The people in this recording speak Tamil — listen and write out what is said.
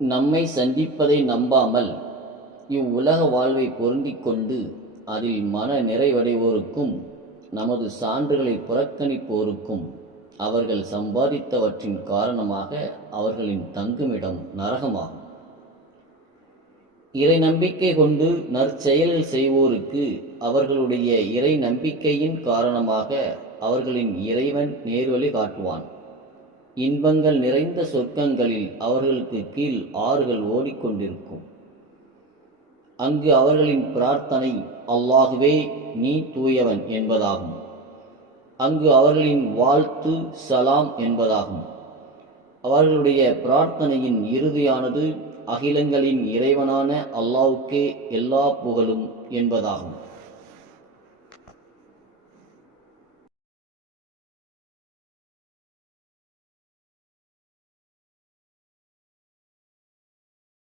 நம்மை சந்திப்பதை நம்பாமல் இவ்வுலக வாழ்வை பொருந்திக் கொண்டு அதில் மன நிறைவடைவோருக்கும் நமது சான்றுகளை புறக்கணிப்போருக்கும் அவர்கள் சம்பாதித்தவற்றின் காரணமாக அவர்களின் தங்குமிடம் நரகமாகும். இறை நம்பிக்கை கொண்டு நற்செயல்கள் செய்வோருக்கு அவர்களுடைய இறை நம்பிக்கையின் காரணமாக அவர்களின் இறைவன் நேர்வழி காட்டுவான். இன்பங்கள் நிறைந்த சொர்க்கங்களில் அவர்களுக்கு கீழ் ஆறுகள் ஓடிக்கொண்டிருக்கும். அங்கு அவர்களின் பிரார்த்தனை அல்லாகுவே நீ தூயவன் என்பதாகும். அங்கு அவர்களின் வாழ்த்து சலாம் என்பதாகும். அவர்களுடைய பிரார்த்தனையின் இறுதியானது அகிலங்களின் இறைவனான அல்லாவுக்கே எல்லா புகழும் என்பதாகும்.